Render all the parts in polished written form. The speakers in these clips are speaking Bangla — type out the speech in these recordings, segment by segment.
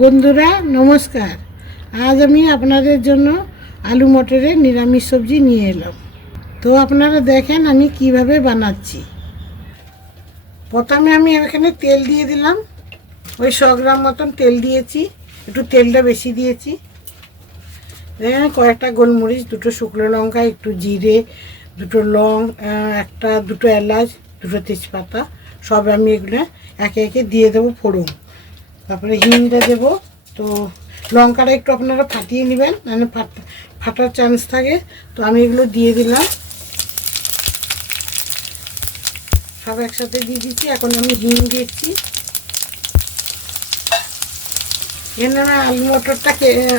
বন্ধুরা নমস্কার। আজ আমি আপনাদের জন্য আলু মটরের নিরামিষ সবজি নিয়ে এলাম। তো আপনারা দেখেন আমি কিভাবে বানাচ্ছি। প্রথমে আমি এখানে তেল দিয়ে দিলাম, ওই 100 গ্রাম মতন তেল দিয়েছি, একটু তেলটা বেশি দিয়েছি। দেখেন কয়েকটা গোলমরিচ, দুটো শুকনো লঙ্কা, একটু জিরে, দুটো লং, দুটো এলাচ, দুটো তেজপাতা, সব আমি এগুলো একে একে দিয়ে দেবো ফোড়ন। তারপরে হিংটা দেবো। তো লঙ্কাটা একটু আপনারা ফাটিয়ে নেবেন, মানে ফাটার চান্স থাকে। তো আমি এগুলো দিয়ে দিলাম, সব একসাথে দিয়ে দিচ্ছি। এখন আমি হিং দিচ্ছি। এখানে আমি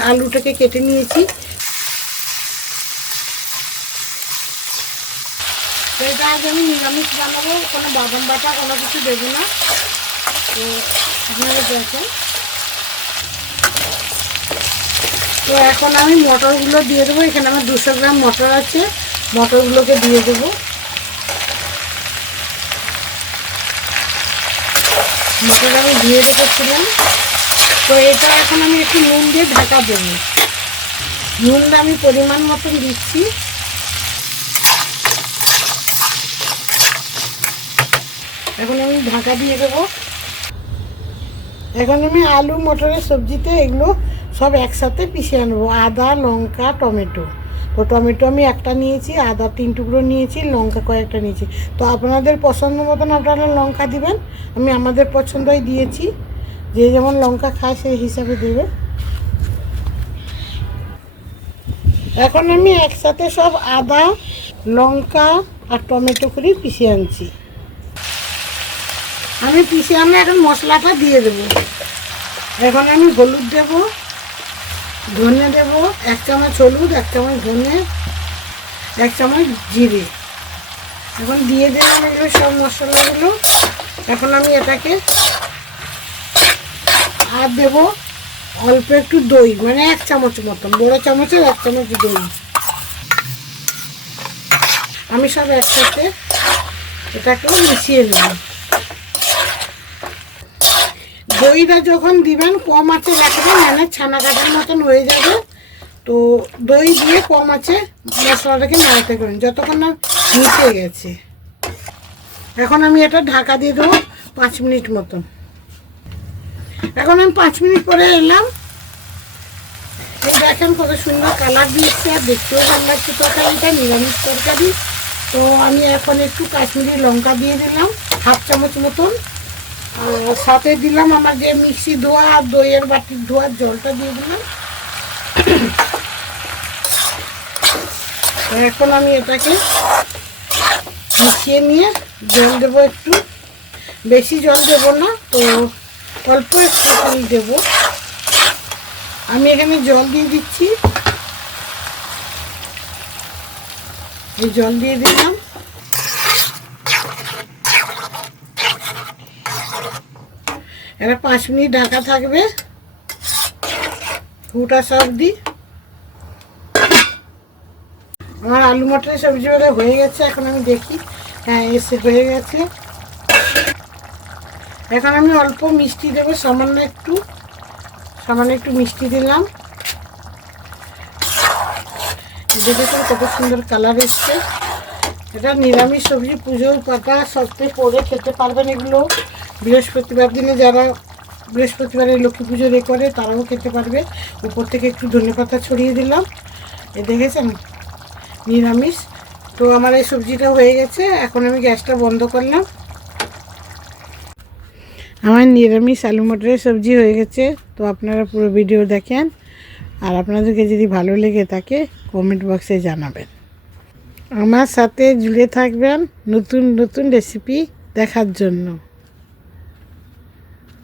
আলুটাকে কেটে নিয়েছি। তো এটা আজ আমি নিরামিষ বানাবো, কোনো বাদাম বাটা কোনো কিছু দেবো না। তো আপনারা দেখেন। তো এখন আমি মটরগুলো দিয়ে দেবো। এখানে আমার 200 গ্রাম মটর আছে, মটরগুলোকে দিয়ে দেবো। মটর আমি দিয়ে রেখেছিলাম। তো এটা এখন আমি একটু নুন দিয়ে ঢাকা দেবো। নুনটা আমি পরিমাণ মতন দিচ্ছি। এখন আমি ঢাকা দিয়ে দেবো। এখন আমি আলু মটরের সবজিতে এগুলো সব একসাথে পিষে আনবো। আদা, লঙ্কা, টমেটো। তো টমেটো আমি একটা নিয়েছি, আদা 3 টুকরো নিয়েছি, লঙ্কা কয়েকটা নিয়েছি। তো আপনাদের পছন্দ মতন আপনারা লঙ্কা দিবেন, আমি আমাদের পছন্দই দিয়েছি। যে যেমন লঙ্কা খায় সেই হিসাবে দেবে। এখন আমি একসাথে সব আদা, লঙ্কা আর টমেটো করে পিষে আনছি। আমি পিষে আনলে এখন মশলাটা দিয়ে দেবো। এখন আমি হলুদ দেব, ধনে দেব, 1 চামচ হলুদ, 1 চামচ ধনে, 1 চামচ জিরে। এখন দিয়ে দিলাম এগুলো সব মশলাগুলো। এখন আমি এটাকে আর দেব অল্প একটু দই, মানে 1 চামচ মতন, বড় চামচের 1 চামচ দই। আমি সব একসাথে এটাকেও মিশিয়ে নেব। দইটা যখন দিবেন কম আঁচে রাখবেন, মানে ছানা কাটার মতন হয়ে যাবে। তো দই দিয়ে কম আঁচে মশলাটাকে নাড়াতে করবেন যতক্ষণ না মিশে গেছে। এখন আমি এটা ঢাকা দিয়ে দেবো 5 মিনিট মতন। এখন আমি 5 মিনিট পরে এলাম। এই দেখেন কত সুন্দর কালার দিয়েছে, আর দেখতেও ভালো লাগছে। তরকারিটা নিরামিষ তরকারি। তো আমি এখন একটু কাশ্মীরি লঙ্কা দিয়ে দিলাম, 1/2 চামচ মতন। আর সাথে দিলাম আমার যে মিক্সি ধোয়া আর দইয়ের বাটির ধোয়ার জলটা দিয়ে দিলাম। এখন আমি এটাকে মিশিয়ে নিয়ে জল দেবো, একটু বেশি জল দেব না, তো অল্প একটু দেবো। আমি এখানে জল দিয়ে দিচ্ছি। এই জল দিয়ে দিলাম। এটা 5 মিনিট ঢাকা থাকবে, ফুটা সবজি। আমার আলু মটরের সবজি হয়ে গেছে। এখন আমি দেখি, হ্যাঁ এসে হয়ে গেছে। এখন আমি অল্প মিষ্টি দেবো, সামান্য একটু মিষ্টি দিলাম। দেখেছেন কত সুন্দর কালার এসছে। এটা নিরামিষ সবজি, পুজোর পাতা সবতে করে খেতে পারবেন। এগুলো বৃহস্পতিবার দিনে যারা বৃহস্পতিবারে লক্ষ্মী পুজো করে তারাও খেতে পারবে। উপর থেকে একটু ধনেপাতা ছড়িয়ে দিলাম। এ দেখেছেন নিরামিষ। তো আমার এই সবজিটা হয়ে গেছে। এখন আমি গ্যাসটা বন্ধ করলাম। আমার নিরামিষ আলু মটরের সবজি হয়ে গেছে। তো আপনারা পুরো ভিডিও দেখেন, আর আপনাদেরকে যদি ভালো লেগে থাকে কমেন্ট বক্সে জানাবেন। আমার সাথে জুড়ে থাকবেন নতুন নতুন রেসিপি দেখার জন্য।